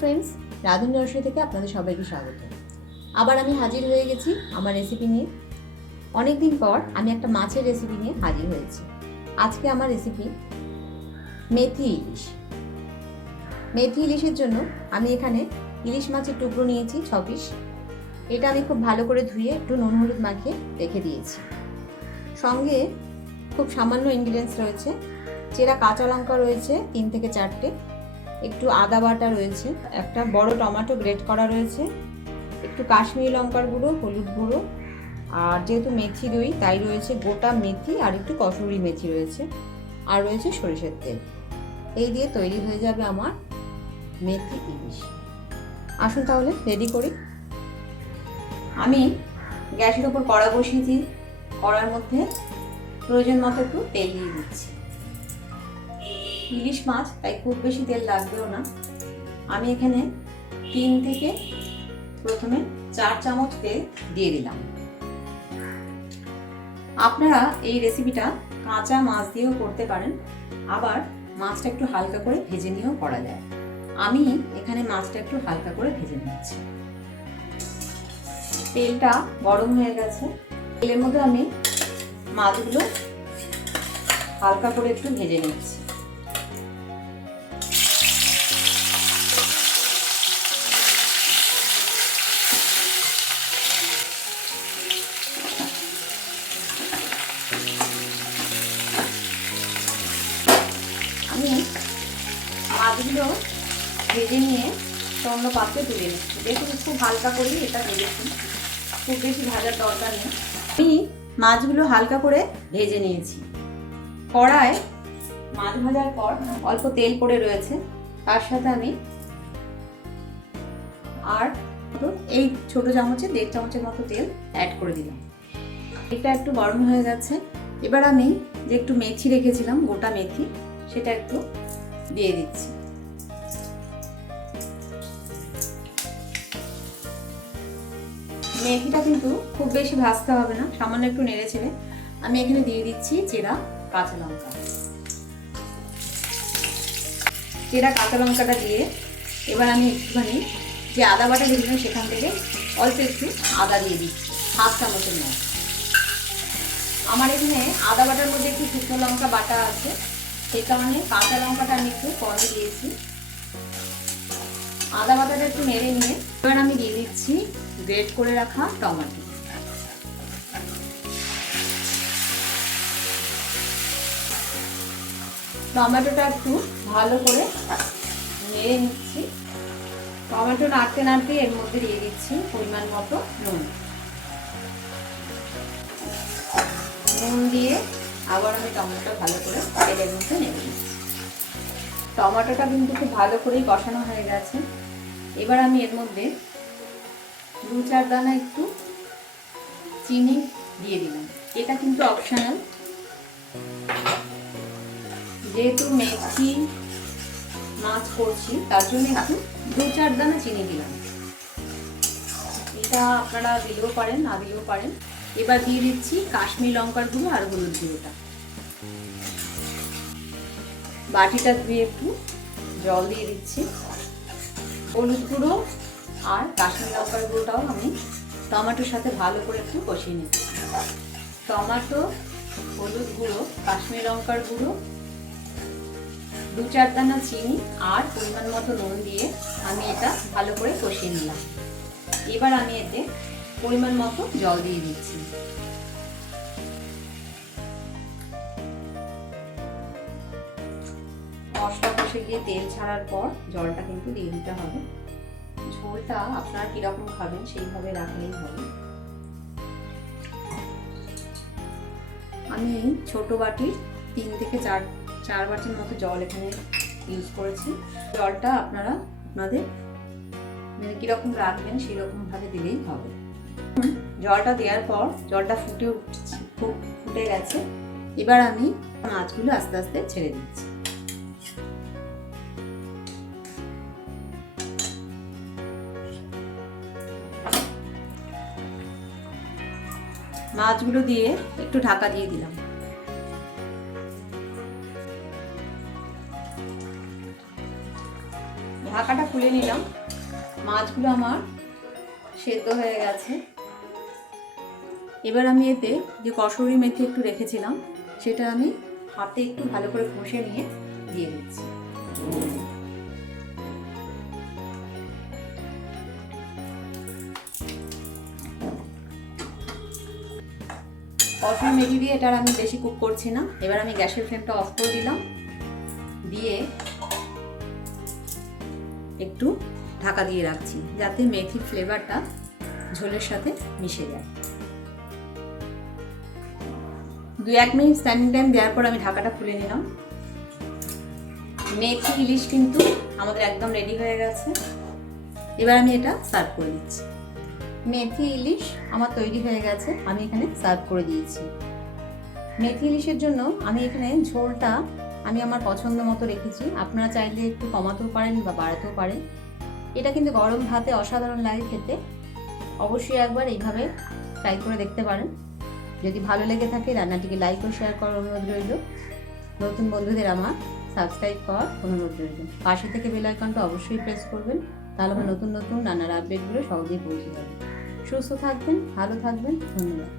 Friends, রাঁধুনি রসই থেকে আপনাদের সবাইকে স্বাগত। আবার আমি হাজির হয়ে গেছি আমার রেসিপি নিয়ে। অনেক দিন পর আমি একটা মাছের রেসিপি নিয়ে হাজির হয়েছি। আজকে আমার রেসিপি মেথি ইলিশ। মেথি ইলিশের জন্য আমি এখানে ইলিশ মাছের টুকরো নিয়েছি 6 পিস। এটা আমি খুব ভালো করে ধুয়ে একটু নুন হলুদ মাখিয়ে রেখে দিয়েছি। সঙ্গে খুব সামান্য ইনগ্রিডিয়েন্টস রয়েছে। চেরা কাঁচা লঙ্কা রয়েছে 3 থেকে 4টে, একটু আদা বাটা রয়েছে, একটা বড় টমেটো গ্রেট করা রয়েছে, একটু কাশ্মীরি লঙ্কার গুঁড়ো, হলুদ গুঁড়ো, আর যেহেতু মেথি দই তাই রয়েছে গোটা মেথি আর একটু কসুরি মেথি রয়েছে, আর রয়েছে সরিষার তেল। এই দিয়ে তৈরি হয়ে যাবে আমার মেথি ইলিশ। আসুন তাহলে রেডি করি। আমি গ্যাসের ওপর কড়া বসিয়েছি। কড়ার মধ্যে প্রয়োজন মতো একটু তেল দিয়ে দিচ্ছি। ইলিশ মাছ তাই খুব বেশি তেল লাগবেও না। আমি এখানে 3 থেকে প্রথমে 4 চামচ তেল দিয়ে দিলাম। আপনারা এই রেসিপিটা কাঁচা মাছ দিয়েও করতে পারেন, আবার মাছটা একটু হালকা করে ভেজে নিয়েও করা যায়। আমি এখানে মাছটা একটু হালকা করে ভেজে নিচ্ছি। তেলটা গরম হয়ে গেছে। তেলের মধ্যে আমি মাছগুলো হালকা করে একটু ভেজে নিচ্ছি। আমি মাছগুলো ভেজে নিয়ে অন্য পাত্রে তুলে নিচ্ছি। দেখুন খুব হালকা করেই এটা ভেজেছি, খুব বেশি ভাজার দরকার নেই। আমি মাছগুলো হালকা করে ভেজে নিয়েছি। কড়ায় মাছ ভাজার পর অল্প তেল পড়ে রয়েছে, তার সাথে আমি আর এই ছোট চামচে 1.5 চামচের মতো তেল অ্যাড করে দিলাম। এটা একটু গরম হয়ে গেছে। এবার আমি যে একটু মেথি রেখেছিলাম, গোটা মেথি, সেটা একটু দিয়ে দিচ্ছি। মেথিটা কিন্তু খুব বেশি ভাজতে হবে না, সামান্য একটু নেড়ে ছেড়ে আমি এখানে দিয়ে দিচ্ছি চেরা কাঁচা লঙ্কা। চেরা কাঁচা লঙ্কাটা দিয়ে এবার আমি একটুখানি যে আদা বাটা দিয়েছিলাম সেখান থেকে অল্প একটু আদা দিয়ে দিচ্ছি, 1/2 চামচের মতো। আমার এখানে আদা বাটার মধ্যে একটু শুকনো লঙ্কা বাটা আছে, সেই কারণে কাঁচা লঙ্কাটা আমি একটু কমে দিয়েছি। আদা বাটাটা একটু নেড়ে নিয়ে এবার আমি দিয়ে দিচ্ছি গ্রেট করে রাখা টমেটো। টমেটোটা একটু ভালো করে নেড়ে নিচ্ছি। টমেটো নাড়তে নাড়তে এর মধ্যে দিয়ে দিচ্ছি পরিমাণ মতো নুন। নুন দিয়ে আবার আমি টমেটোটা ভালো করে তেলের মধ্যে নেড়ে দিচ্ছি। টমেটোটা কিন্তু খুব ভালো করেই কষানো হয়ে গেছে। এবার আমি এর মধ্যে 2-4 দানা একটু চিনি দিয়ে দিলাম। এটা কিন্তু অপশনাল, যেহেতু মেথি মাছ করছি তার জন্য একটু 2-4 দানা চিনি দিলাম। এটা আপনারা দিলেও পারেন, না দিলেও পারেন। এবার দিয়ে দিচ্ছি কাশ্মীরি লঙ্কার গুঁড়ো আর হলুদ গুঁড়োটা। বাটিটা ধুয়ে একটু জল দিয়ে দিচ্ছি। হলুদ গুঁড়ো আর কাশ্মীরি লঙ্কার গুঁড়োটাও আমি টমেটোর সাথে ভালো করে একটু কষিয়ে নিচ্ছি। টমেটো, হলুদ গুঁড়ো, কাশ্মীরি লঙ্কার গুঁড়ো, 2-4 দানা চিনি আর পরিমাণ মতো নুন দিয়ে আমি এটা ভালো করে কষিয়ে নিলাম। এবার আমি এতে পরিমাণ মতো জল দিয়ে দিচ্ছি। মশলা কষে গিয়ে তেল ছাড়ার পর জলটা কিন্তু দিয়ে দিতে হবে। ঝোলটা আপনারা কিরকম খাবেন সেইভাবে রাখলেই হবে। আমি ছোট বাটির 3 থেকে 4 বাটির মতো জল এখানে ইউজ করেছি। জলটা আপনারা আপনাদের মানে কিরকম রাখবেন সেই রকম ভাবে দিলেই হবে। জলটা দেওয়ার পর জলটা ফুটে গেছে। এবার আমি মাছগুলো আস্তে আস্তে ছেড়ে দিচ্ছি। মাছগুলো দিয়ে একটু ঢাকা দিয়ে দিলাম। ঢাকাটা খুলে নিলাম। মাছগুলো আমার সেদ্ধ হয়ে গেছে। এবার আমি এতে যে কসুরি মেথি একটু রেখেছিলাম সেটা আমি হাতে একটু ভালো করে ঘষে নিয়ে দিয়ে দিচ্ছি। কসুরি মেথি দিয়ে এটা আমি বেশি কুক করছি না। এবার আমি গ্যাসের ফ্লেমটা অফ করে দিলাম, দিয়ে একটু ঢাকা দিয়ে রাখছি যাতে মেথির ফ্লেভারটা ঝোলের সাথে মিশে যায়। 2-1 মিনিট স্ট্যান্ডিং টাইম দেওয়ার পর আমি ঢাকাটা খুলে নিলাম। মেথি ইলিশ কিন্তু আমাদের একদম রেডি হয়ে গেছে। এবার আমি এটা সার্ভ করে দিচ্ছি। মেথি ইলিশ আমার তৈরি হয়ে গেছে, আমি এখানে সার্ভ করে দিয়েছি। মেথি ইলিশের জন্য আমি এখানে ঝোলটা আমি আমার পছন্দ মতো রেখেছি। আপনারা চাইলে একটু কমাতেও পারেন বা বাড়াতেও পারেন। এটা কিন্তু গরম ভাতে অসাধারণ লাগে খেতে। অবশ্যই একবার এইভাবে ট্রাই করে দেখতে পারেন। যদি ভালো লেগে থাকে রান্নাটিকে লাইক ও শেয়ার করার অনুরোধ রইল। নতুন বন্ধুদের আমার সাবস্ক্রাইব করার অনুরোধ রইল। পাশে থেকে বেল আইকনটা অবশ্যই প্রেস করবেন, তাহলে আমার নতুন নতুন রান্নার আপডেটগুলো সহজেই পৌঁছে যাবে। সুস্থ থাকবেন, ভালো থাকবেন, ধন্যবাদ।